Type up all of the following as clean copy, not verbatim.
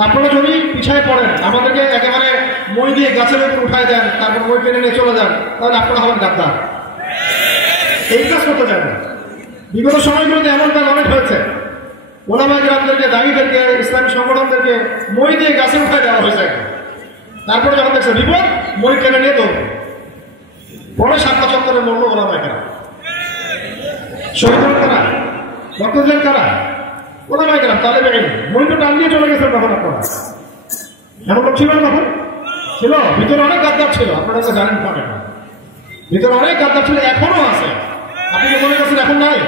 আপনারা যদি পিছায় পড়েন, আমাদেরকে একেবারে মই দিয়ে গাছের উপর উঠায় দেন, তারপর মই টেনে নিয়ে চলে যান, তাহলে আপনারা হবেন গাদ্দার। এই কাজ করতে যান। বিগত সময়গুলোতে এমন কাজ অনেক হয়েছে। ওলামায়ে কেরামদেরকে, দায়ীদেরকে, ইসলামী সংগঠনদেরকে মই দিয়ে গাছে উঠায় দেওয়া হয়েছে। তারপরে যখন দেখছে বিপদ, মই টেনে নিয়ে দৌড়, পরে শাপলা চত্বরে মরল ওলামায়ে কেরাম। শহীদ হন কারা? রক্ত দিলেন কারা? ওলামায়ে কেরাম, তালেবে ইলম। মই তো টান দিয়ে চলে গেছেন তখন আপনারা। এমন লোক ছিল না তখন? ছিল। ভিতরে অনেক গাদ্দার ছিল, আপনারা তো জানেন না। ভিতরে অনেক গাদ্দার ছিল, এখনো আছে। আপনি কি মনে করছেন এখন নাই?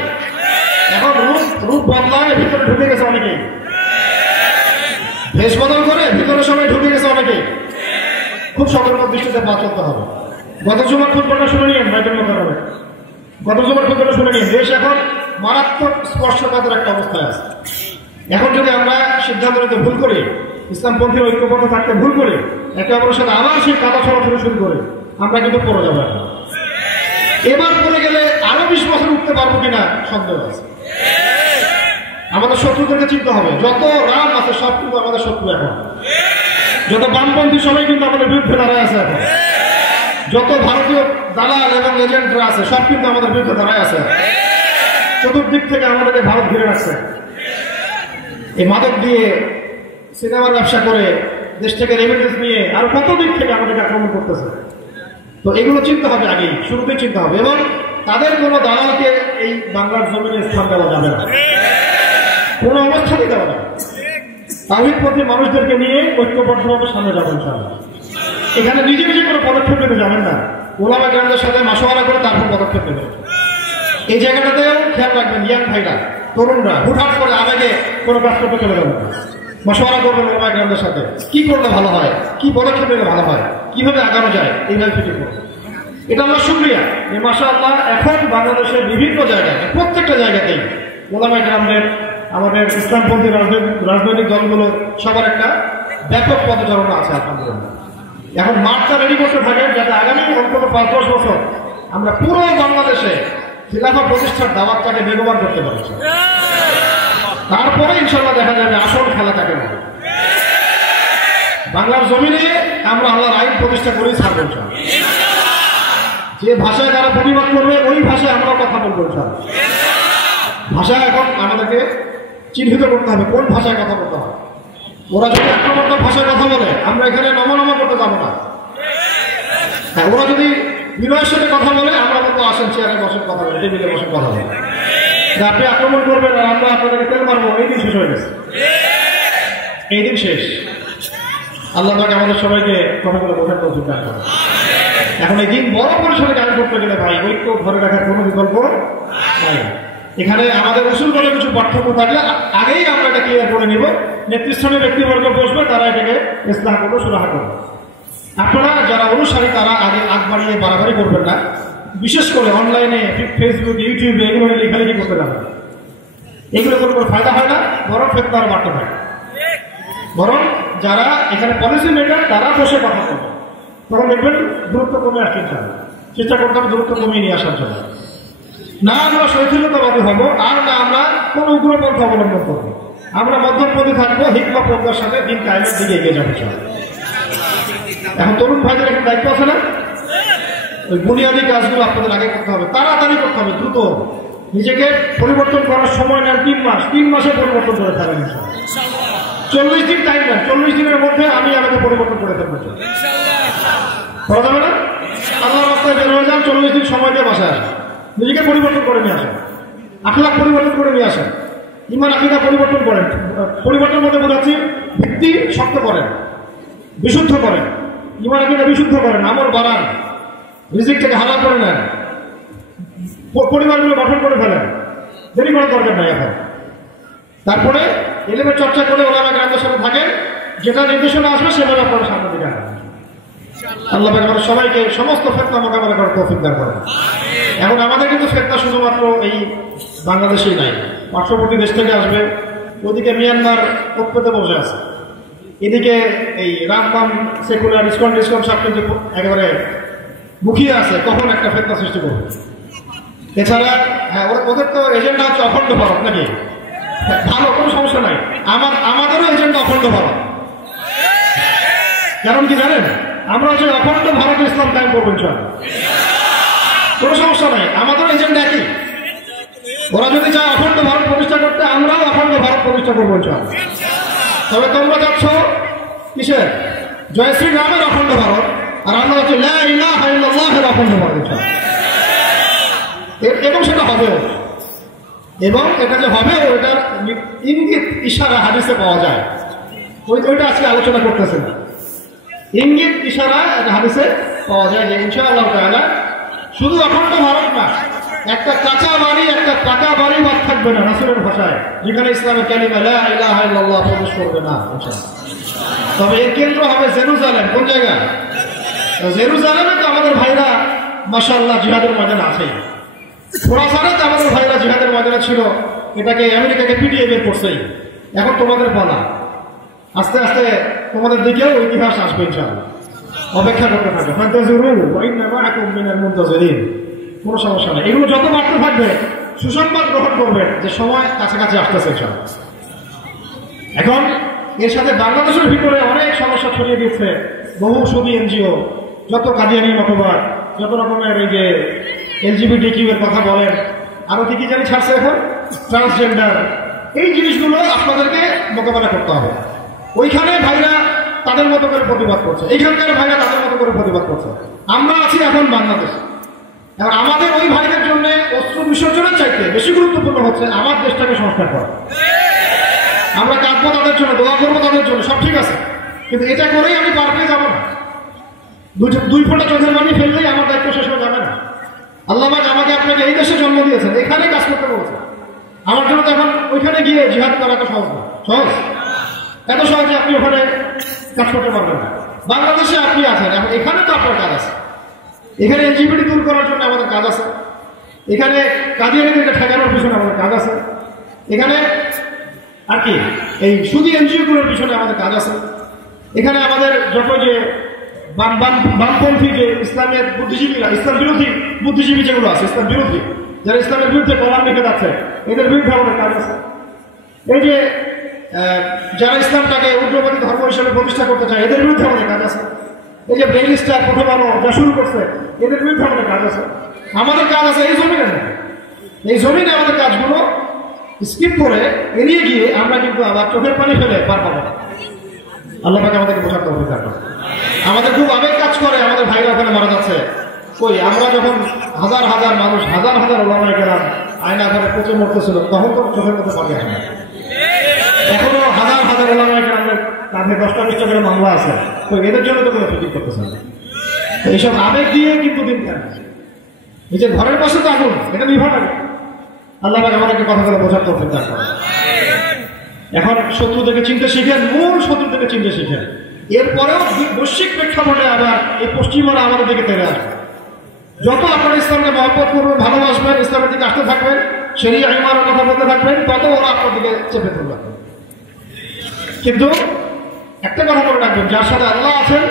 এখন রূপ বদলায়, ভিতরে ঢুকে গেছে অনেকেই। ভেষ বদল করে ভিতরে সবাই ঢুকে গেছে অনেকেই। খুব সতর্ক দৃষ্টিতে পা চলতে হবে। গত জুমার খুতবাটা শুনে নিয়েন, বাইতুল মুকাররমে। গত জুমার খুতবাটা শুনে নিয়েন। দেশ এখন মারাত্মক স্পর্শকাতর একটা অবস্থায় আছে। এখন যদি আমরা সিদ্ধান্ত নিতে ভুল করি, ইসলামপন্থী ঐক্যবদ্ধ থাকতে ভুল করি, একে অপরের সাথে আবার সেই কাদা ছড়াছড়ি শুরু করি, আমরা কিন্তু পড়ে যাবো। এবার পড়ে গেলে আরো 20 বছর উঠতে পারবো কিনা সন্দেহ আছে। আমাদের শত্রুদেরকে চিনতে হবে। যত রাম আছে সব কিন্তু আমাদের শত্রু এখন। যত বামপন্থী সবাই কিন্তু আমাদের বিরুদ্ধে দাঁড়ায় আছে এখন। যত ভারতীয় দালাল এবং এজেন্টরা আছে সব কিন্তু আমাদের বিরুদ্ধে দাঁড়ায় আছে। চতুর্দিক থেকে আমাদেরকে ভারত ঘিরে রাখছে। এই মাদক দিয়ে, সিনেমার ব্যবসা করে, দেশ থেকে রেমিটেন্স নিয়ে আর কত দিক থেকে আমাদেরকে আক্রমণ করতেছে। তো এগুলো চিন্তা হবে, আগেই শুরুতেই চিন্তা হবে। এবং তাদের কোনো দালালকে এই বাংলার জমিনে স্থান দেওয়া যাবে না, কোনো অবস্থাতেই দেওয়া যাবে না। তাওহীদপন্থী মানুষদেরকে নিয়ে ঐক্যবদ্ধভাবে সামনে যাবেন ইনশাআল্লাহ। এখানে নিজে নিজে কোনো পদক্ষেপ নিতে যাবেন না, ওলামা কেরামদের সাথে মাশওয়ারা করে তারপর পদক্ষেপ নেবেন। এই জায়গাটাতেও খেয়াল রাখবেন, ইয়াং ভাইরা, তরুণরা হুটহাট করে আবেগে কোনো কাজ করতে চলে যাবেন না। মাশওয়ারা করবেন ওলামা কেরামদের সাথে, কি করলে ভালো হয়, কি পদক্ষেপ নিলে ভালো হয়, কিভাবে আগানো যায়, এইভাবে ফিটিং করবেন। এটা আমার শুকরিয়া যে মাশাআল্লাহ এখন বাংলাদেশের বিভিন্ন জায়গায়, প্রত্যেকটা জায়গাতেই ওলামা কেরামদের, আমাদের ইসলামপন্থী রাজনৈতিক দলগুলো সবার একটা ব্যাপক পদচারণা আছে আলহামদুলিল্লাহ। এখন মাঠটা রেডি করতে থাকেন যাতে আগামী অন্তত 5-10 বছর আমরা পুরো বাংলাদেশে খিলাফা প্রতিষ্ঠার দাওয়াতটাকে বেগবান করতে পারি। তারপরে ইনশাআল্লাহ দেখা যাবে আসল খেলা কাকে বলে। বাংলার জমিনে আমরা আল্লাহর আইন প্রতিষ্ঠা করেই ছাড়বো ইনশাআল্লাহ। যে ভাষায় তারা প্রতিবাদ করবে ওই ভাষায় আমরাও কথা বলবো ইনশাআল্লাহ। ভাষা এখন আমাদেরকে চিহ্নিত করতে হবে কোন ভাষায় কথা বলতে হবে। ওরা যদি আক্রমণাত্মক ভাষায় কথা বলে আমরা এখানে নমনমা করতে যাবো না। হ্যাঁ, ওরা যদি বিনয়ের সাথে কথা বলে আমরা বলবো আসেন চেয়ারে বসে কথা বলে, টেবিলে বসে কথা বলে। আপনি আক্রমণ করবেন আর আমরা আপনাদেরকে তেল মারবো, এই দিন শেষ হয়ে গেছে, এই দিন শেষ। আল্লাহ পাক আমাদের সবাইকে কথাগুলো বোঝার তৌফিক দান করেন। এখন এই দিন বড় পরিসরে গান করতে গেলে ভাই ঐক্য ধরে রাখার কোনো বিকল্প নাই। এখানে আমাদের উসুলগত কিছু পার্থক্য থাকলে আগেই আমরা এটা ক্লিয়ার করে নিব। নেতৃস্থানীয় ব্যক্তিবর্গ বসবে, তারা এটাকে ইসলাহ করবে, সুরাহা করবে। আপনারা যারা অনুসারী তারা আগে আগ বাড়িয়ে বাড়াবাড়ি করবেন না। বিশেষ করে অনলাইনে ফেসবুক, ইউটিউবে এগুলো লেখালেখি করতে যাবেন। এগুলো কোনো ফায়দা হয় না, বরং ফেতনা আরো বাড়তে থাকে। বরং যারা এখানে পলিসি মেকার তারা বসে কথা বলবে, তখন দেখবেন দূরত্ব কমে আসছে। চেষ্টা করতে হবে দূরত্ব কমিয়ে নিয়ে আসার জন্য। না আমরা শৈথিল্যতাবাদী হব, আর না আমরা কোন উগ্রপন্থা অবলম্বন করবো। আমরা মধ্যমপন্থী থাকবো, হিকমা পন্থার সাথে দিন কায়েমের দিকে এগিয়ে যাবো। এখন তরুণ ভাইদের এখন দায়িত্ব আছে না, ওই বুনিয়াদী কাজগুলো আপনাদের আগে করতে হবে, তাড়াতাড়ি করতে হবে, দ্রুত। নিজেকে পরিবর্তন করার সময় নেন 3 মাস, 3 মাসে পরিবর্তন করে থাকবেন। 40 দিন টাইম নেন, 40 দিনের মধ্যে আমি আমাকে পরিবর্তন করে থাকবো। করা যাবে না? আল্লাহ রাস্তায় বের হয়ে যান, 40 দিন সময় দিয়ে বাসায় আসেন, নিজেকে পরিবর্তন করে নিয়ে আসেন, আখলাক পরিবর্তন করে নিয়ে আসেন, ইমান আকীদা পরিবর্তন করেন। পরিবর্তন মধ্যে বোঝাচ্ছি ভিত্তি শক্ত করেন, বিশুদ্ধ করেন, ইমান আকীদা বিশুদ্ধ করেন, আমল বাড়ান, রিজিক থেকে হালাল করে নেন, পরিবারগুলো গঠন করে ফেলেন। দেরি করার দরকার নাই এখন। তারপরে এলেমের চর্চা করে ওলামা কেরামদের সাথে থাকেন, যেটা নির্দেশনা আসবে সেভাবে আপনারা সামনে দিকে আসবেন। আল্লাহ পাক আমাদের সবাইকে সমস্ত ফিতনা মোকাবেলা করার তৌফিক দান করেন। এখন আমাদের কিন্তু ফিতনা শুধুমাত্র এই বাংলাদেশেই নাই, পার্শ্ববর্তী দেশ থেকে আসবে। ওদিকে মিয়ানমার পেতে বসে আছে, এদিকে এই রামবাম সেকুলার ইসকন সব কিন্তু একেবারে মুখিয়ে আছে, কখন একটা ফিতনা সৃষ্টি করবে। এছাড়া হ্যাঁ, ওদের তো এজেন্ডা হচ্ছে অখণ্ড ভারত, নাকি? ভালো, কোনো সমস্যা নাই। আমাদেরও এজেন্ডা অখণ্ড ভারত। কারণ কি জানেন, আমরা হচ্ছে অখণ্ড ভারত ইসলাম কায়েম করবো ইনশাআল্লাহ, কোনো সমস্যা নাই, আমাদের এজেন্ডা একই। ওরা যদি চায় অখণ্ড ভারত প্রতিষ্ঠা করতে, আমরাও অখণ্ড ভারত প্রতিষ্ঠা করবো ইনশাআল্লাহ। তবে তোমরা যাচ্ছ কিসের? জয়শ্রী রামের অখণ্ড ভারত, আর আমরা হচ্ছে লা ইলাহা ইল্লাল্লাহের অখণ্ড ভারত ইনশাআল্লাহ। এবং সেটা হবেও, এবং এটা যে হবে ওইটার ইঙ্গিত ইশারা হাদিসে পাওয়া যায়। ওইটা আজকে আলোচনা করতেছে না। ইঙ্গিত ইশারা হাদিসে পাওয়া যায় যে ইনশাআল্লাহ তাআলা শুধু অখণ্ড ভারত না, একটা কাঁচা বাড়ি, একটা পাকা বাড়ি বাদ থাকবে না রাসূলের ভাষায়, যেখানে ইসলামের কালিমা লা ইলাহা ইল্লাল্লাহ প্রবেশ করবে না ইনশাআল্লাহ। তবে এর কেন্দ্র হবে জেরুজালেম। কোন জায়গা? জেরুজালেমে তো আমাদের ভাইরা মাশাআল্লাহ জিহাদের ময়দানে আছেই। খোরাসানে তো আমাদের ভাইরা জিহাদের ময়দানে ছিল, এটাকে আমেরিকাকে পিটিয়ে বের করছেই। এখন তোমাদের পালা, আস্তে আস্তে তোমাদের দিকেও ইতিহাস আসবে ইনশাআল্লাহ। অপেক্ষা করতে থাকবে। কোনো সমস্যা নেই, এগুলো যত বাড়তে থাকবে সুসংবাদ গ্রহণ করবেন যে সময় কাছাকাছি আসতেছে ইনশাআল্লাহ। এখন এর সাথে বাংলাদেশের ভিতরে অনেক সমস্যা ছড়িয়ে দিচ্ছে। বহু সুদী এনজিও, যত কাদিয়ানি মতবাদ, যত রকমের এই যে LGBTQ এর কথা বলেন, আরো কি কি জানি ছাড়ছে এখন, ট্রান্সজেন্ডার, এই জিনিসগুলো আপনাদেরকে মোকাবেলা করতে হবে। ওইখানে ভাইরা তাদের মতো করে প্রতিবাদ করছে, এইখানকার ভাইরা তাদের মতো করে প্রতিবাদ করছে। আমরা আছি এখন বাংলাদেশে। এখন আমাদের ওই ভাইদের জন্য অস্ত্র বিসর্জনের চাইতে বেশি গুরুত্বপূর্ণ হচ্ছে আমার দেশটাকে সংস্কার করা। আমরা কাঁদবো তাদের জন্য, দোয়া করবো তাদের জন্য, সব ঠিক আছে, কিন্তু এটা করেই আমি পার পেয়ে যাবো না। দুই ফোঁটা চোখের পানি ফেললেই আমার দায়িত্ব শেষ হয়ে যাবে না। আল্লাহ পাক আমাকে আপনাকে এই দেশে জন্ম দিয়েছেন, এখানেই কাজ করতে বলছেন। আমার জন্য তো এখন ওইখানে গিয়ে জিহাদ করা এত সহজ না, সহজ এত সহজে আপনি ওখানে কাজ করতে পারবেন না। বাংলাদেশে আপনি আছেন, এখন এখানে তো আপনার কাজ আছে। এখানে LGBT দূর করার জন্য আমাদের কাজ আছে, এখানে কাদিয়ানিদেরকে ঠেকানোর পিছনে আমাদের কাজ আছে, এখানে আর কি এই সুদী এনজিওগুলোর পিছনে আমাদের কাজ আছে, এখানে আমাদের যত যে বামপন্থী যে ইসলামের বুদ্ধিজীবীরা, ইসলাম বিরোধী বুদ্ধিজীবী যেগুলো আছে, ইসলাম বিরোধী যারা ইসলামের বিরুদ্ধে কলাম লিখে যাচ্ছে, এদের বিরুদ্ধে আমাদের কাজ আছে। এই যে যারা ইসলামটাকে উগ্রবাদী ধর্ম হিসেবে প্রতিষ্ঠা করতে চায়, এদের বিরুদ্ধে আমাদের কাজ আছে। এই যে ব্রেইলিস্টার প্রথম আলো যা শুরু করছে, এদের বিরুদ্ধে আমাদের কাজ আছে। আমাদের কাজ আছে এই জমিনে না, এই জমিনে আমাদের কাজগুলো স্কিপ করে এড়িয়ে গিয়ে আমরা কিন্তু আবার চোখের পানি ফেলে পার পাবো না। আল্লাহ পাক আমাদেরকে বোঝাতে হবে। আমাদের খুব আবেগ কাজ করে, আমাদের ভাইরা ওখানে মারা যাচ্ছে। কই আমরা যখন হাজার হাজার মানুষ, হাজার হাজার ওলামায়ে কেরাম আয়না ঘরে পচে মরতেছিল, তখন তো চোখের মধ্যে পানি আসে না। এখনো হাজার হাজার ওলামায়ে কেরামের কাঁধে 10টা-20টা করে মামলা আছে, তো এদের জন্য তো কোনো ফিকির করতেছে না। এইসব আবেগ দিয়ে কিন্তু দিন কেন, নিজের ঘরের পাশে তো আগুন, এটা নিভা লাগে। আল্লাহ পাক আমাদেরকে কথাগুলো বোঝার তৌফিক দান করেন। এখন শত্রু থেকে চিনতে শিখেন, মূল শত্রু থেকে চিনতে শিখেন। এরপরেও বৈশ্বিক প্রেক্ষাপটে আবার এই পশ্চিমারা আমাদের দিকে তেড়ে আসবে। যত আপনারা ইসলামকে মহব্বত করবেন, ভালোবাসবেন, ইসলামের দিকে আসতে থাকবেন, শরিয়া ইমানের কথা বলতে থাকবেন, তত ওরা আপনার দিকে চেপে ধরবে। কিন্তু একটা কথা মনে রাখবেন, যার সাথে আল্লাহ আছেন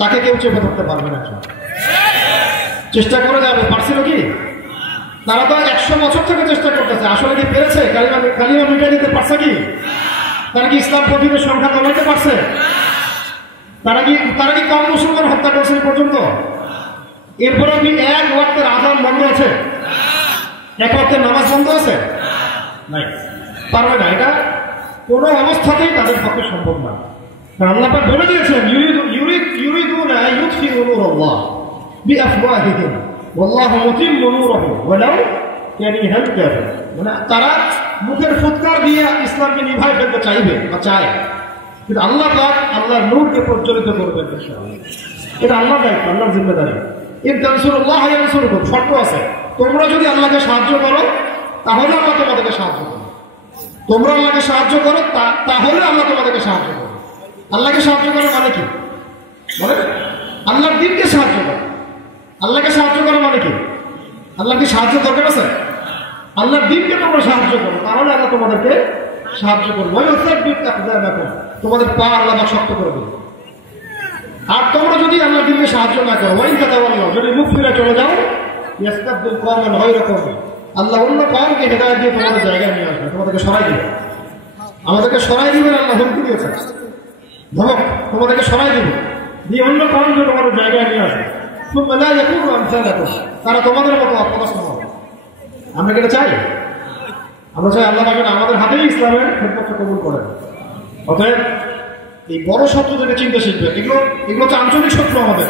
তাকে কেউ চেপে ধরতে পারবে না। চেষ্টা করে যাবে, পারছিল কি? তারা তো 100 বছর থেকে চেষ্টা করতেছে, আসলে কি পেরেছে? কালিমা মিটিয়ে দিতে পারছে কি? তারা কি ইসলাম পন্থীদের সংখ্যা কমাইতে পারছে? তারা কি কম মুসলমান হত্যা করছে পর্যন্ত? এরপরে কি এক ওয়াক্তের আযান বন্ধ আছে? এক ওয়াক্তের নামাজ বন্ধ আছে? নাই, পারবে না। এটা কোনো অবস্থাতেই তাদের পক্ষে সম্ভব না। আল্লাহ পাক বলে দিয়েছেন, ইউরিদুনা ইউতফিউ নূরাল্লাহ বিআফওয়াহিহিম ওয়াল্লাহু মুতিম্মু নূরিহি ওয়ালাউ কারিহাল কাফিরুন। মানে তারা মুখের ফুৎকার দিয়ে ইসলামকে নিভাই ফেলতে চাইবে বা চায়, কিন্তু আল্লাহ পাক আল্লাহর নূরকে প্রজ্বলিত করবেন ইনশাআল্লাহ। এটা আল্লাহর দায়িত্ব, আল্লাহর জিম্মেদারি। ইন তানসুরুল্লাহ ইয়ানসুরকুম, শর্ত আছে, তোমরা যদি আল্লাহকে সাহায্য করো তাহলে আল্লাহ তোমাদেরকে সাহায্য করবে। তোমরা আল্লাহকে সাহায্য করো তাহলে আল্লাহ তোমাদেরকে সাহায্য করবে। আল্লাহকে সাহায্য করো মানে কি? বলে আল্লাহর দ্বীনকে সাহায্য করো। আল্লাহকে সাহায্য করো মানে কি? আল্লাহকে সাহায্য দরকার আছে, আল্লাহর দ্বীনকে তোমরা সাহায্য করো, তাহলে আল্লাহ তোমাদেরকে সাহায্য করবে। তোমাদের পা আল্লাহ শক্ত করে দেবে। আর তোমরা যদি আল্লাহর দ্বীনকে সাহায্য না করো, ওই কথা বললো, যদি মুখ ফিরে চলে যাও, ইয়াস্তাবদিল কওমান গায়রাকুম, আল্লাহ অন্য কওমকে হেদায়েত দিয়ে তোমাদের জায়গায় নিয়ে আসবে, তোমাদেরকে সরাই দিবে। আমাদেরকে সরাই দিবেন আল্লাহ হুমকি দিয়েছেন। ধমক, তোমাদেরকে সরাই দেব, দিয়ে অন্য কারণে তোমাদের জায়গায় নিয়ে আসবে, তারা তোমাদের মতো অপদস্থ হবে। আমরা কি এটা চাই? আমরা চাই আল্লাহ পাক আমাদের হাতেই ইসলামের খেদমতটা কবুল করেন। অতএব এই বড় শত্রুদেরকে চিন্তা শিখবে। এগুলো হচ্ছে আঞ্চলিক শত্রু আমাদের,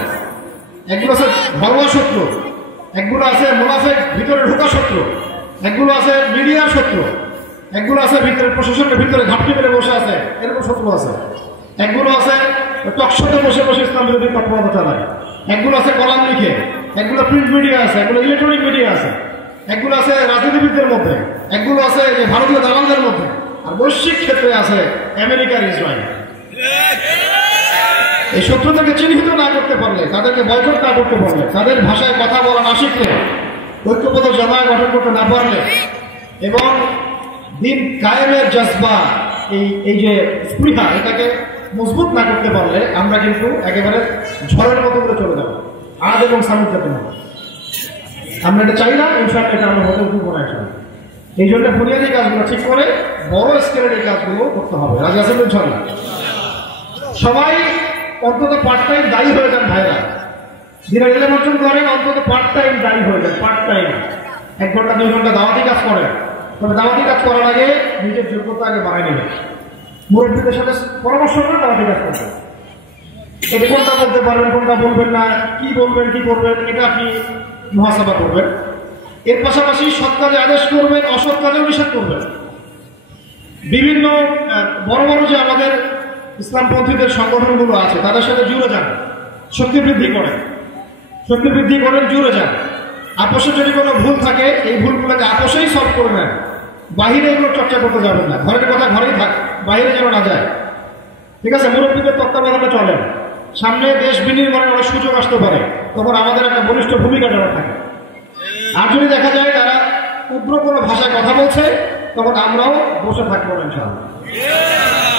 একগুলো আছে ঘরোয়া শত্রু, একগুলো আছে মুনাফিক ভিতরে ঢোকা শত্রু, একগুলো আছে মিডিয়ার শত্রু, একগুলো আছে ভিতরে প্রশাসনের ভিতরে ঘাপটি মেরে বসে আছে, এরকম শত্রু আছে। একগুলো আছে টকশোতে বসে বসে ইসলাম বিরোধী তৎপরতা চালায়, একগুলো আছে কলাম লিখে, একগুলো প্রিন্ট মিডিয়া আছে, একগুলো ইলেকট্রনিক মিডিয়া আছে, একগুলো আছে রাজনীতিবিদদের মধ্যে, একগুলো আছে যে ভারতীয় দালালদের মধ্যে, আর বৈশ্বিক ক্ষেত্রে আছে আমেরিকার ইসরায়েল। এই শত্রুদেরকে চিহ্নিত না করতে পারলে, তাদেরকে বয়কট না করতে পারলে, তাদের ভাষায় কথা বলা না শিখলে, ঐক্যবদ্ধ জামায়াত গঠন করতে না পারলে এবং দিন কায়েমের জজবা এই যে স্পৃহা এটাকে মজবুত না করতে পারলে আমরা কিন্তু একেবারে ঝড়ের মতো করে চলে যাবো, আজ এবং সামুদ্রিক মতো। আমরা এটা চাই না, ইনশাআল্লাহ এটা আমরা হতে উঠবো না। এই জন্য বুনিয়াদী কাজগুলো ঠিক করে বড় স্কেলের এই কাজগুলো করতে হবে। রাজি আছেন ইনশাআল্লাহ? সবাই অন্তত পার্ট টাইম দায়ী হয়ে যান ভাইরা, যারা এলেম অর্জন করেন অন্তত পার্ট টাইম দায়ী হয়ে যান। পার্ট টাইম 1 ঘন্টা 2 ঘন্টা দাওয়াতি কাজ করেন, তবে দাওয়াতি কাজ করার আগে নিজের যোগ্যতা আগে বাড়াই নেবেন। মুরব্বীদের সাথে পরামর্শ করে দাওয়াতি কাজ করবেন। এটা কোনটা বলতে পারবেন, কোনটা বলবেন না, কি বলবেন কি করবেন, এটা আপনি মুহাসাবা করবেন। এর পাশাপাশি সৎ কাজে আদেশ করবেন, অসৎ কাজেও নিষেধ করবেন। বিভিন্ন বড় বড় যে আমাদের ইসলামপন্থীদের সংগঠনগুলো আছে তাদের সাথে জুড়ে যান, শক্তি বৃদ্ধি করেন, জুড়ে যান। আপোষে যদি কোনো ভুল থাকে এই ভুলগুলোকে আপোষেই সলভ করে নেন, বাহিরে এগুলো চর্চা করতে যাবেন না। ঘরের কথা ঘরেই থাক, বাহিরে যেন না যায়। ঠিক আছে? মুরব্বীদের তত্ত্বাবধানে চলেন। সামনে দেশ বিনির্মাণের অনেক সুযোগ আসতে পারে, তখন আমাদের একটা বলিষ্ঠ ভূমিকা দেওয়া থাকে। আর যদি দেখা যায় তারা উগ্র কোনো ভাষায় কথা বলছে, তখন আমরাও বসে থাকবো না ইনশাআল্লাহ।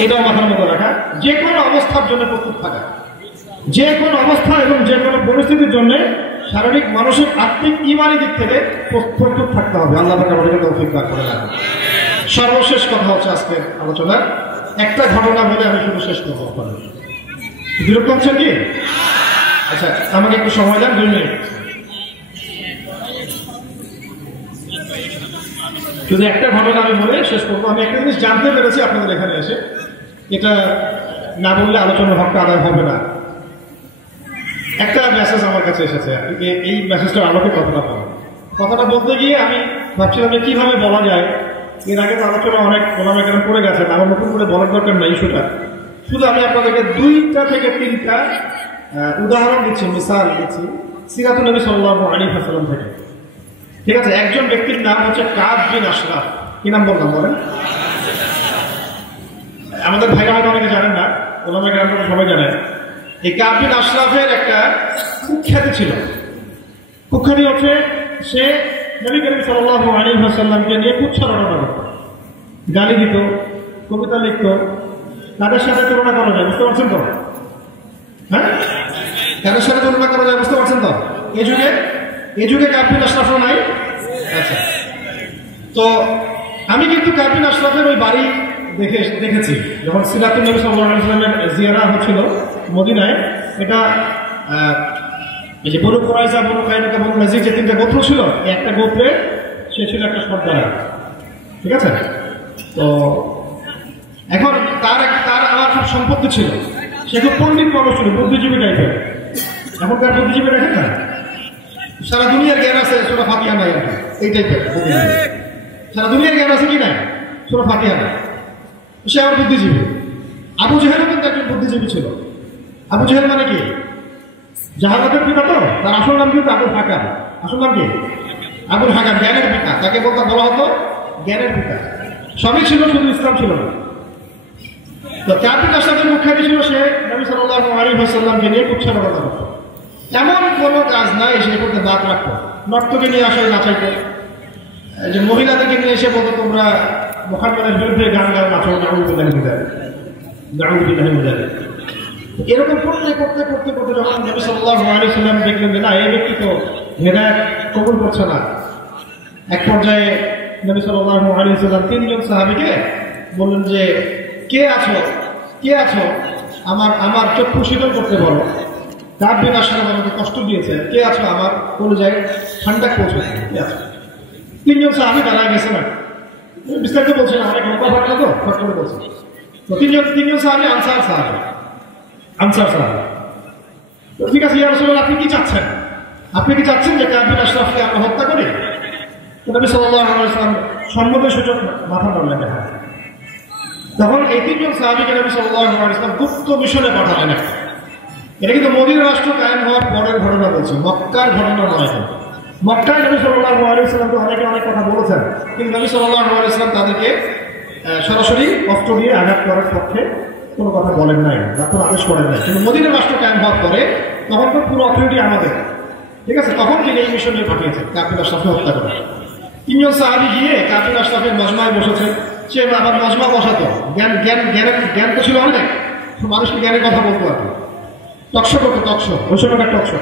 এটাও মাথার মধ্যে রাখা, যে কোনো অবস্থার জন্য প্রস্তুত থাকা, যে কোনো অবস্থা এবং যে কোনো পরিস্থিতির জন্য শারীরিক, মানসিক, আত্মিক, ইমানি দিক থেকে প্রস্তুত থাকতে হবে। আল্লাহ পাক আমাদেরকে তৌফিক দান করে রাখেন। সর্বশেষ কথা হচ্ছে আজকের আলোচনার একটা ঘটনা বলে আমি শুধু শেষ করবো। বিরক্ত হচ্ছেন কি? আচ্ছা, আমাকে একটু সময় দেন, 2 মিনিট। শুধু একটা ঘটনা আমি বলে শেষ করবো। আমি একটা জিনিস জানতে পেরেছি আপনাদের এখানে এসে, এটা না বললে আলোচনার ভাবটা আদায় হবে না। একটা মেসেজ আমার কাছে এসেছে, এই মেসেজটার আলোকে কথাটা বলতে গিয়ে আমি ভাবছিলাম যে কিভাবে বলা যায়। এর আগে তো আলোচনা অনেক ওনারা কেন করে গেছেন, আমার নতুন করে বলার দরকার নাই ইস্যুটা। শুধু আমি আপনাদেরকে 2টা থেকে 3টা উদাহরণ দিচ্ছি, মিসাল দিচ্ছি সিরাতুন নবী সাল্লাল্লাহু আলাইহি ওয়াসাল্লাম থেকে। ঠিক আছে? একজন ব্যক্তির নাম হচ্ছে কাব বিন আশরাফ। কি নাম বললাম বলেন? আমাদের ভাইরা হয়তো অনেকে জানেন না, ওলামা কেরাম সবাই জানেন। এই কাব বিন আশরাফের একটা কুখ্যাতি ছিল। কুখ্যাতি হচ্ছে সে নবী করিম সাল্লাল্লাহু আলাইহি ওয়াসাল্লামকে নিয়ে কুচ্ছারণা করত, গালি দিত, কবিতা লিখত। তাদের সাথে তুলনা করা যায়, বুঝতে পারছেন তো? হ্যাঁ, তাদের সাথে তুলনা করা যায়, বুঝতে পারছেন তো? এ যুগে কাব বিন আশরাফও নাই। আচ্ছা, তো আমি কিন্তু কাব বিন আশরাফের ওই বাড়ি দেখেছি যখন সিরাতুন নবী সাল্লাল্লাহু আলাইহি ওয়াসাল্লামের জিয়ারা হচ্ছিল মদিনায়। এটা এই যে বনু কুরাইজা, বনু কায়নুকা, বনু নাজির যে 3টা গোত্র ছিল, একটা গোত্রে সে ছিল একটা সর্দার। ঠিক আছে? তো এখন তার আমার খুব সম্পত্তি ছিল, সে খুব পণ্ডিত মানুষ ছিল, বুদ্ধিজীবী টাইপের। এখনকার বুদ্ধিজীবী দেখেন না, সারা দুনিয়ার জ্ঞান আছে, সূরা ফাতিহা নাই আর কি, এই টাইপের বুদ্ধিজীবী। সারা দুনিয়ার জ্ঞান আছে কি নাই, সূরা ফাতিহা নাই। সে আমার বুদ্ধিজীবী। আবু জেহেল কিন্তু একজন বুদ্ধিজীবী ছিল। আবু জেহেল মানে কি? জাহালাতের পিতা। তো তার আসল নাম কিন্তু আবুল হাকাম। আসল নাম কি? আবুল হাকাম, জ্ঞানের পিতা। তাকে বলা হতো জ্ঞানের পিতা। সবই ছিল, শুধু ইসলাম ছিল না। তো কাব বিন আশরাফের মুখ্যাতি ছিল সে নবী সাল্লাল্লাহু আলাইহি ওয়াসাল্লামকে নিয়ে কুচ্ছারণা করত। এমন কোনো কাজ নাই সে করতে বাদ রাখতো। নর্তকে নিয়ে আসলে নাচাইতো, যে মহিলাদেরকে নিয়ে এসে বলতো তোমরা মুহাম্মদের বিরুদ্ধে গান গান নাচো, নাউযুবিল্লাহি মিন যালিক। এরকম করতে করতে করতে করতে যখন নবী সাল্লাল্লাহু আলাইহি ওয়াসাল্লাম দেখলেন যে না, এই ব্যক্তি তো হেদায়েত কবুল করছে না, এক পর্যায়ে নবী সাল্লাল্লাহু আলাইহি ওয়াসাল্লাম 3 জন সাহাবীকে বললেন যে কে আছো আমার আমার চক্ষু শীতল করতে বলো। কাব বিন আশরাফ আমাকে কষ্ট দিয়েছে, কে আছো আমার কলিজায় ঠান্ডা পৌঁছে, কে আছো? তিনজন সাহাবী দাঁড়ায় গেছে না, বিস্তারিত বলছে না, অনেক লম্বা ঘটনা তো ফট করে বলছে। তো তিনজন সাহাবী আনসার সাহাবী। তো ঠিক আছে, ইয়া রাসূলুল্লাহ, আপনি কি চাচ্ছেন? আপনি কি চাচ্ছেন যে কাব বিন আশরাফকে আমরা হত্যা করি? তো নবী সাল্লাল্লাহু আলাইহি ওয়াসাল্লাম সম্মতি সূচক মাথা নাড়লেন। তখন এই তিনজন সাহাবীকে নবী সাল্লাল্লাহু আলাইহি ওয়াসাল্লাম গুপ্ত মিশনে পাঠালেন। এটা কিন্তু মদিনা রাষ্ট্র কায়েম হওয়ার পরের ঘটনা বলছে, মক্কার ঘটনা নয়। মক্কায় নবী সাল্লাল্লাহু আলাইহি ওয়াসাল্লাম তো অনেকে অনেক কথা বলেছেন, কিন্তু নবী সাল্লাল্লাহু আলাইহি ওয়াসাল্লাম তাদেরকে সরাসরি অস্ত্র দিয়ে আঘাত করার পক্ষে কোনো কথা বলেন নাই বা কোনো আদেশ করেন নাই। কিন্তু মদিনা রাষ্ট্র কায়েম হওয়ার পরে তখন তো পুরো অথরিটি আমাদের, ঠিক আছে, তখন তিনি এই মিশনে পাঠিয়েছেন কাব বিন আশরাফকে হত্যা করে। তিনজন সাহাবী গিয়ে কাব বিন আশরাফের মজমায় বসেছেন। সে আবার মজমা বসাতো, জ্ঞান তো ছিল অনেক, মানুষকে জ্ঞানের কথা বলতো আর কি, টকশো করতো, ওই সময়টা টকশো।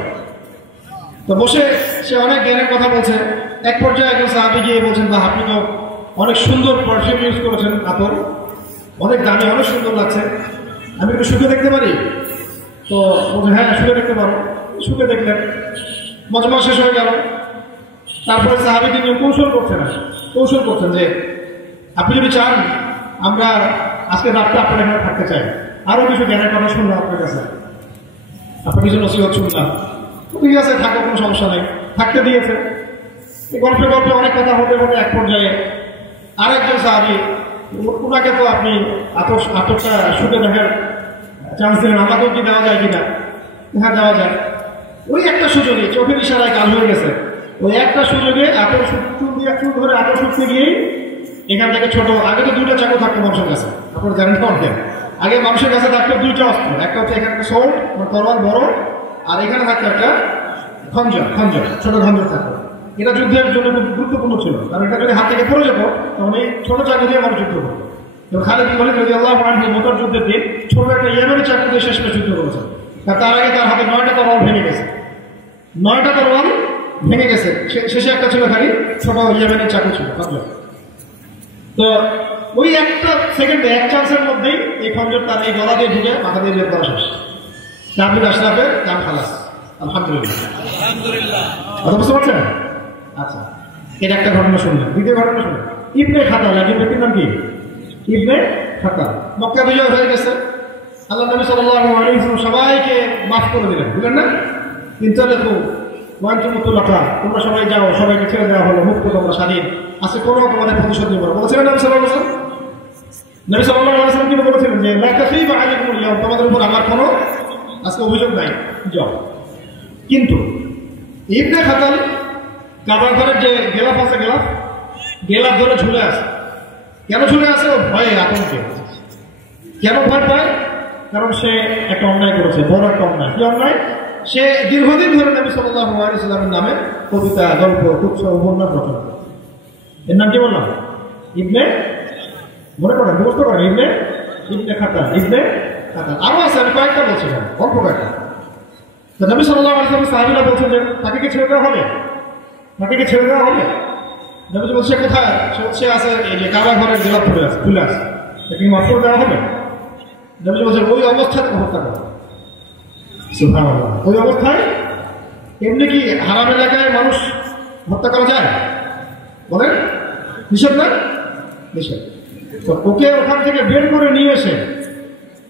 তো বসে সে অনেক জ্ঞানের কথা বলছে। এক পর্যায়ে একজন সাহাবী গিয়ে বলছেন, বা আপনি তো অনেক সুন্দর পারফিউম ইউজ করেছেন, আতর অনেক দামি, অনেক সুন্দর লাগছে, আমি একটু শুকে দেখতে পারি? তো বলছে, হ্যাঁ শুকে দেখতে পারো। শুকে দেখলেন, মজমা শেষ হয়ে গেল। তারপরে সাহাবী তিনজন কৌশল করছেন যে আপনি যদি চান আমরা আজকে রাতটা আপনার এখানে থাকতে চাই, আরো কিছু জ্ঞানের কথা শুনলাম আপনার কাছে, আপনার কিছু নসিহত শুনলাম, ঠিক আছে থাকো, কোনো সমস্যা নেই। থাকতে দিয়েছে। গল্পে অনেক কথা হতে এক পর্যায়ে আরেকজন সাহাবী, ওনাকে তো আপনি আতরটা শুকে দেখার চান্স দিলেন, আমাকেও কি দেওয়া যায় কিনা? হ্যাঁ দেওয়া যায়। ওই একটা সুযোগে, চোখের ইশারায় কাজ হয়ে গেছে, ওই একটা সুযোগে চুল ধরে আতর শুকতে গিয়েই এখান থেকে ছোট, আগে তো দুইটা চাকু থাকতো মানুষের কাছে, আপনারা জানেন তো অনেক, আগে মানুষের কাছে থাকতো দুইটা অস্ত্র, একটা হচ্ছে এখানে একটা সোল্ড তরোয়াল বড়, আর এখানে থাকতো একটা খঞ্জর, ছোট খঞ্জর থাকতো। এটা যুদ্ধের জন্য খুব গুরুত্বপূর্ণ ছিল, কারণ এটা যদি হাত থেকে পড়ে যেত তখন এই ছোট চাকু দিয়ে মানুষ যুদ্ধ করতো। খালিদ বিন ওয়ালিদ রাদিয়াল্লাহু আনহু মোটর যুদ্ধের দিন ছোট একটা ইয়েমেনি চাকু দিয়ে শেষ যুদ্ধ করেছে। তার আগে তার হাতে 9টা তরোয়াল ভেঙে গেছে, শেষে একটা ছিল খালি ছোট ইয়েমেনি চাকু ছিল খঞ্জর। তো ওই একটা সেকেন্ডে, এক চান্সের মধ্যেই এই খঞ্জর তার এই গলা দিয়ে ঢুকে মাথা দিয়ে বের করা শেষ। কাব বিন আশরাফের কাম খালাস, আলহামদুলিল্লাহ। কথা বুঝতে পারছেন? আচ্ছা, এটা একটা ঘটনা শুনলেন। দ্বিতীয় ঘটনা শুনলেন, ইবনে খাতাল, একজন ব্যক্তির নাম কি? ইবনে খাতাল। মক্কা বিজয় হয়ে গেছে, আল্লাহ নবী সাল্লাল্লাহু আলাইহি ওয়াসাল্লাম সবাইকে মাফ করে দিলেন, বুঝলেন না? কিন্তু দেখো ওয়ান্তুমুতুল্লাহ, তোমরা সবাই যাও, সবাইকে ছেড়ে দেওয়া হলো, মুক্ত, তোমরা স্বাধীন, আজকে কোনো তোমাদের প্রতিশোধ নিব না বলেছিলেন নবী সাল্লাল্লাহু আলাইহি ওয়াসাল্লাম। নবী সাল্লাল্লাহু আলাইহি ওয়াসাল্লাম কি বলেছিলেন যে লা তাসরিবা আলাইকুমুল ইয়াওম, তোমাদের উপর আমার কোনো আজকে অভিযোগ নাই, যাও। কিন্তু ইবনে খাতাল কাবার ঘরের যে গেলাফ আছে, গেলাফ ধরে ঝুলে আছে। কেন ঝুলে আছে? ও ভয়ে, আতঙ্কে। কেন ভয় পায়? কারণ সে একটা অন্যায় করেছে, বড় একটা অন্যায়। কি অন্যায়? সে দীর্ঘদিন ধরে নবী সাল্লাল্লাহু আলাইহি ওয়াসাল্লামের নামে কবিতা, গল্প, কুৎসা, উপন্যাস রচনা করে। এর নাম কি বললাম? ইবনে, মনে করেন, মুখস্থ করেন, ইবনে খাতাল। আরো আছে, আমি কয়েকটা বলছি, অল্প কয়েকটা। নবী সাল্লাল্লাহু আলাইহি ওয়াসাল্লাম সাহাবীরা বলছেন যে তাকে কি ছেড়ে দেওয়া হবে? নবী বলছে কোথায়? সে আছে এই যে কাবা ঘরের গেলাফ খুলে আছে, তাকে মাফ করে দেওয়া হবে? নবী বলছে ওই অবস্থায় হত্যা করা। সুবহানাল্লাহ। ওই অবস্থায় এমনি কি হারাম এলাকায় মানুষ হত্যা করা যায়? বলেন, নিষেধ না? নিষেধ। তো ওকে ওখান থেকে বের করে নিয়ে এসে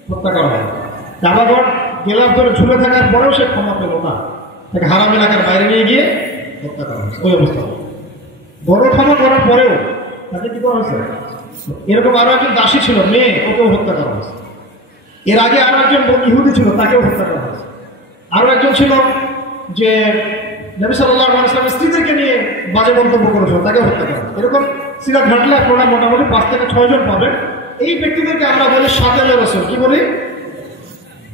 হত্যা করা হয়। কাবা ঘর গেলাফ ধরে ঝুলে থাকার পরেও সে ক্ষমা পেল না, তাকে হারাম এলাকার বাইরে নিয়ে গিয়ে হত্যা করা হয়েছে। ওই অবস্থা বড় ক্ষমা করার পরেও তাকে কি করা হয়েছে? এরকম আরো একজন দাসী ছিল, মেয়ে, ওকেও হত্যা করা হয়েছে। এর আগে আরো একজন ইহুদি ছিল, তাকেও হত্যা করা হয়েছে। আরো একজন ছিল যে নবী সাল্লাল্লাহু আলাইহি ওয়াসাল্লামের স্ত্রীদেরকে নিয়ে বাজে মন্তব্য করেছিল, তাকেও হত্যা করা হয়েছে। এরকম সিরাত ঘাটলে আপনারা মোটামুটি 5 থেকে 6 জন পাবেন। এই ব্যক্তিদেরকে আমরা বলি সাতেমে রাসূল। কি বলি?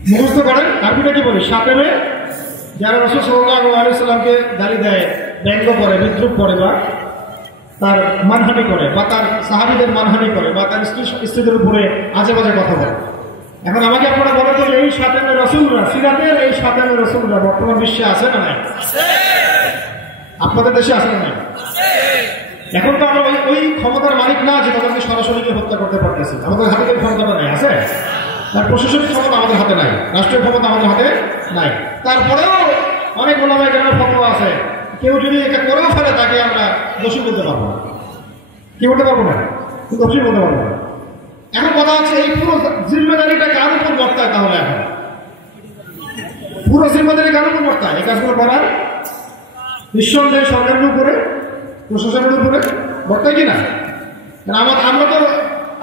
মুখস্থ করেন, আরবিটা কি বলি? সাতেমে, যারা রাসূল সাল্লাল্লাহু আলাইহি ওয়াসাল্লামকে গালি দেয়, ব্যঙ্গ করে, বিদ্রুপ করে, বা তার মানহানি করে, বা তার সাহাবীদের মানহানি করে, বা তার স্ত্রীদের উপরে আজে বাজে কথা বলে। এখন আমাকে আপনারা বলেন তো, এই সাতেমে রাসূলরা, সিরাতের এই সাতেমে রাসূলরা বর্তমান বিশ্বে আছে না নাই? আপনাদের দেশে আছে না নাই? এখন তো আমরা ওই ক্ষমতার মালিক না যে তাদেরকে সরাসরি হত্যা করতে পারতেছি, আমাদের হাতে ক্ষমতাটা নেই, আছে? তার প্রশাসনিক ক্ষমতা আমাদের হাতে নাই, রাষ্ট্রীয় ক্ষমতা আমাদের হাতে নাই। তারপরেও অনেক ওলামায়ে কেরামের ফতোয়া আছে, কেউ যদি এটা করেও ফেলে তাকে আমরা দোষী বলতে পারবো না। কি বলতে পারবো না? দোষী বলতে পারবো না। এখন কথা হচ্ছে এই পুরো জিম্মেদারিটা কার উপর বর্তায়? তাহলে এখন পুরো জিম্মেদারি কার উপর বর্তায় এই কাজগুলো করার? নিঃসন্দেহে সরকারের উপরে, প্রশাসনের উপরে বর্তায় কিনা? আমরা তো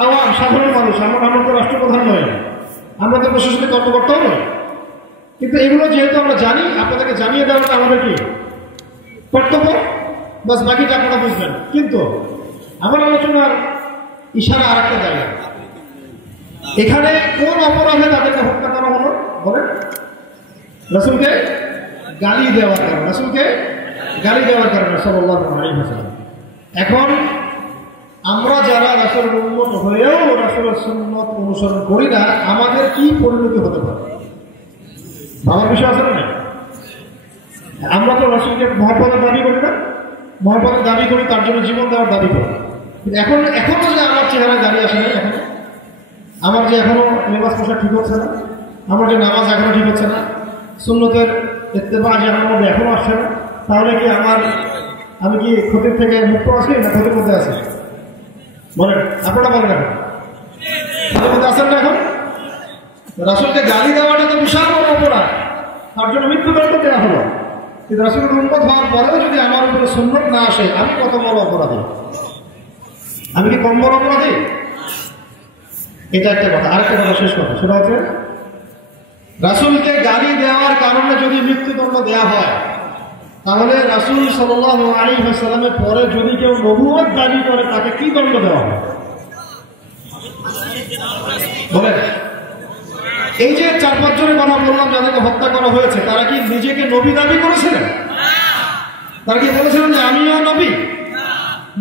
আওয়াম, সাধারণ মানুষ, আমরা তো রাষ্ট্রপ্রধান নয়, আমরা তো প্রশাসনিক কর্মকর্তাও নয়। কিন্তু এগুলো যেহেতু আমরা জানি, আপনাদেরকে জানিয়ে দেওয়াটা আমাদের কি কর্তব্য, বাস বাকিটা আপনারা বুঝবেন। কিন্তু আমার আলোচনার ইশারা আর একটা জায়গা, এখানে কোন অপরাধে তাদেরকে হত্যা করা হলো বলেন? রাসূলকে গালি দেওয়ার কারণে, রাসূলকে গালি দেওয়ার কারণে সাল্লাল্লাহু আলাইহি ওয়াসাল্লাম। এখন আমরা যারা রাসূলের উম্মত হয়েও রাসূলের সুন্নাত অনুসরণ করি না, আমাদের কি পরিণতি হতে পারে ভাবার বিষয় আছে না? আমরা তো রাসূলকে মহব্বতের দাবি করি না, মহব্বতের দাবি করি, তার জন্য জীবন দেওয়ার দাবি করি। এখনো যে আমার চেহারায় দাঁড়িয়ে আসে না, এখন আমার যে এখনো লেবাস পোশাক ঠিক হচ্ছে না, আমার যে নামাজ এখনো ঠিক হচ্ছে না, সুন্নতের ইত্তেবা যে আমার মধ্যে এখনো আসছে না, তাহলে কি আমি কি ক্ষতির থেকে মুক্ত আছি না ক্ষতির মধ্যে আছি? বলেন, আপনারা বলেন, এখন ক্ষতির মধ্যে আছেন না? এখন রাসূলকে গালি দেওয়াটা তো বিশাল বড় অপরাধ, তার জন্য মৃত্যুদণ্ড দেওয়া হলো। কিন্তু রাসূলের উম্মত হওয়ার পরেও যদি আমার উপরে সুন্নত না আসে, আমি কত বড় অপরাধী? আমি কি কম বড় অপরাধী? এটা একটা কথা। আরেকটা কথা, শেষ কথা, সেটা হচ্ছে রাসূলকে গালি দেওয়ার কারণে যদি মৃত্যুদণ্ড দেওয়া হয়, তাহলে রাসূল সাল্লাল্লাহু আলাইহি ওয়াসাল্লামের পরে যদি কেউ নবুয়ত দাবি করে, তাকে কি দণ্ড দেওয়া হবে বলেন? এই যে 4-5 জনের কথা বললাম যাদেরকে হত্যা করা হয়েছে, তারা কি নিজেকে নবী দাবি করেছিলেন? তারা কি বলেছিলেন যে আমিও নবী,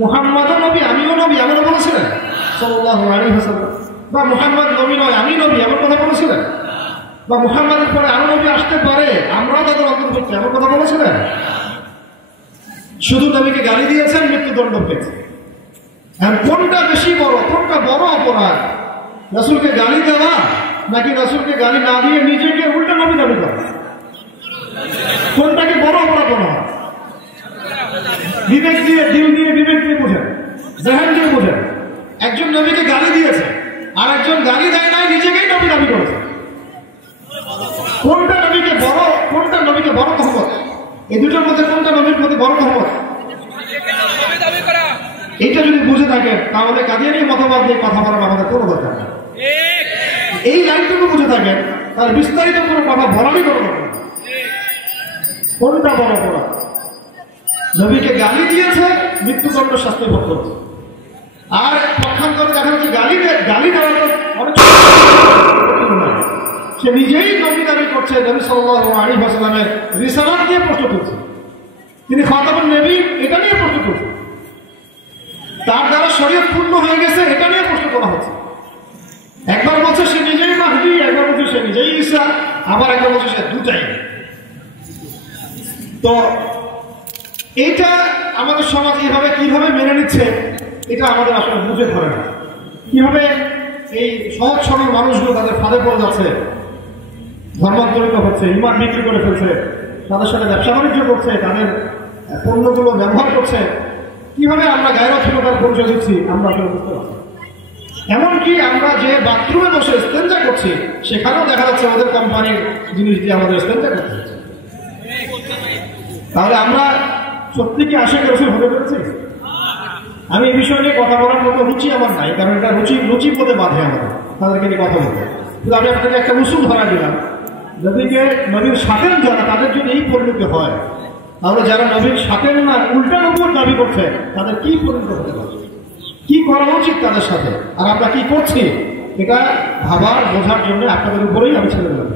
মুহাম্মাদও নবী, আমিও নবী, এমন বলেছিলেন সাল্লাল্লাহু আলাইহি ওয়াসাল্লাম? বা মুহাম্মদ নবী নয়, আমি নবী, এমন কথা বলেছিলেন? বা মুহাম্মাদের পরে আরো নবী আসতে পারে, আমরাও তাদের অন্তর্ভুক্ত, এমন কথা বলেছিলেন? শুধু নবীকে গালি দিয়েছেন, মৃত্যুদণ্ড পেয়েছে। কোনটা বেশি বড়, কোনটা বড় অপরাধ? রাসূলকে গালি দেওয়া নাকি রাসূলকে গালি না দিয়ে নিজেকে উল্টা নবী দাবি করা? কোনটাকে বড় অপরাধ বলা হয়? বিবেক দিয়ে, দিল দিয়ে, বিবেক দিয়ে বোঝেন, জেহেন দিয়ে বোঝেন। একজন নবীকে গালি দিয়েছে, আর একজন গালি দেয় নাই, নিজেকেই নবী দাবি করেছে। কোনটা নবীকে বড়, কোনটা নবীকে বড় তহমত? এই দুটোর মধ্যে কোনটা নবীর প্রতি বড় তহমত? এইটা যদি বুঝে থাকেন, তাহলে কাদিয়ানী মতবাদ দিয়ে কথা বলার আমাদের কোনো দরকার নেই। এই লাইনটুকু বুঝে থাকেন, তার বিস্তারিত কোনো কথা বলারই কোনো দরকার নেই। কোনটা বড় অপরাধ? নবীকে গালি দিয়েছে, মৃত্যুদণ্ড শাস্তি ভোগ করেছে। আর পক্ষান্তরে দেখা যাচ্ছে গালি দেওয়ার অনেক, সে নিজেই নবী দাবি করছে, নবী সাল্লাল্লাহু আলাইহি ওয়াসাল্লামের রিসালাত নিয়ে প্রশ্ন তুলছে, তিনি খাতামুন নবী, এটা নিয়ে প্রশ্ন তুলছে, তার দ্বারা শরীয়ত পূর্ণ হয়ে গেছে, এটা নিয়ে প্রশ্ন করা হচ্ছে। একবার বলছে সে নিজেই মাহদী, একবার বলছে সে নিজেই ঈসা, আবার একবার বলছে সে দুটাই। তো এইটা আমাদের সমাজ এইভাবে কিভাবে মেনে নিচ্ছে, এটা আমাদের আসলে বুঝে ধরে না। কিভাবে এই সহজ সরল মানুষগুলো তাদের ফাঁদে পড়ে যাচ্ছে, ধর্মান্তরিত হচ্ছে, ঈমান বিক্রি করে ফেলছে, তাদের সাথে ব্যবসা বাণিজ্য করছে, তাদের পণ্যগুলো ব্যবহার করছে। কিভাবে আমরা গায়রথহীনতার পরিচয় দিচ্ছি আমরা আসলে বুঝতে পারছি। এমনকি আমরা যে বাথরুমে বসে ইস্তেঞ্জা করছি, সেখানেও দেখা যাচ্ছে ওদের কোম্পানির জিনিস দিয়ে আমাদের ইস্তেঞ্জা করতে হচ্ছে। তাহলে আমরা সত্যি কি আশিক রাসূল হতে পেরেছি? আমি এই বিষয় নিয়ে কথা বলার মতো রুচি আমার নাই, কারণ এটা রুচি পদে বাঁধে আমাদের তাদেরকে নিয়ে কথা বলতে। কিন্তু আমি আপনাকে একটা উসুল ধরা দিলাম, যাদেরকে নবীর সাথেন যারা, তাদের যদি এই পরিণতি হয়, তাহলে যারা নবীর সাথেন না, উল্টা নবুয়ত দাবি করছে, তাদের কি পরিণতি হতে পারে, কি করা উচিত তাদের সাথে, আর আমরা কি করছি, এটা ভাবার বোঝার জন্য আপনাদের উপরেই আমি ছেড়ে দিলাম।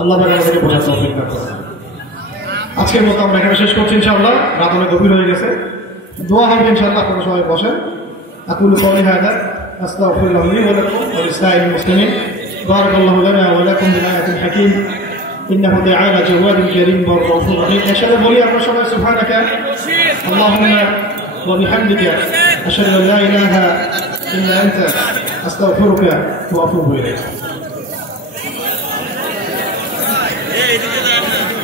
আল্লাহ আমাদেরকে বোঝার তৌফিক দান করুন। আজকের মতো আমরা এখানে শেষ করছি ইনশাআল্লাহ, রাত অনেক গভীর হয়ে গেছে। দোয়া হবে ইনশাআল্লাহ, আপনারা সবাই বসেন। আকুলু কওলি হাযা আস্তাগফিরুল্লাহ লি ওয়া লাকুম ওয়া লিসাইরিল মুসলিমিন। বারাকাল্লাহু লানা ওয়া লাকুম বিল আয়াতিল হাকীম ইন্নাহু তাআলা জাওয়াদুল কারীম ওয়া রাউফুর রহিম। একসাথে বলি আমরা সবাই সুবহানাকা আল্লাহুম্মা ওয়া বিহামদিকা আশহাদু আল্লা ইলাহা ইল্লা আনতা আস্তাগফিরুকা ওয়া আতুবু ইলাইক। এদিকে